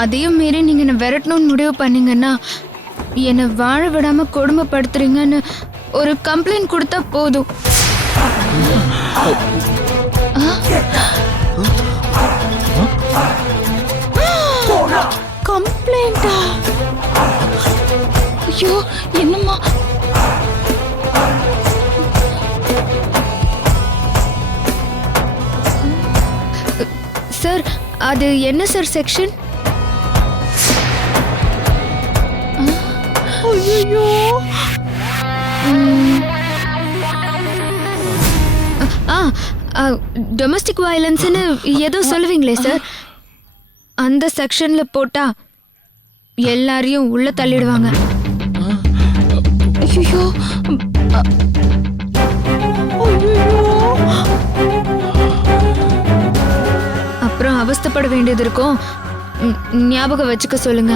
அதையும் மீறி நீங்க என்ன விரட்டணும்னு முடிவு பண்ணீங்கன்னா என்னை வாழ விடாம கொடுமைப்படுத்துறீங்கன்னு ஒரு கம்ப்ளைண்ட் கொடுத்தா போதும். கம்ப்ளைண்டா? ஐயோ என்னம்மா? சார் அது என்ன சார் செக்ஷன்? ஐயோ டொமஸ்டிக் வயலன்ஸ்னு ஏதோ சொல்லுவீங்களே சார், அந்த செக்ஷன்ல போட்டா எல்லாரையும் உள்ள தள்ளிடுவாங்க. ஐயோ அப்புறம் அவஸ்தைப்பட வேண்டியது இருக்கும். ஞாபகம் வச்சுக்க சொல்லுங்க.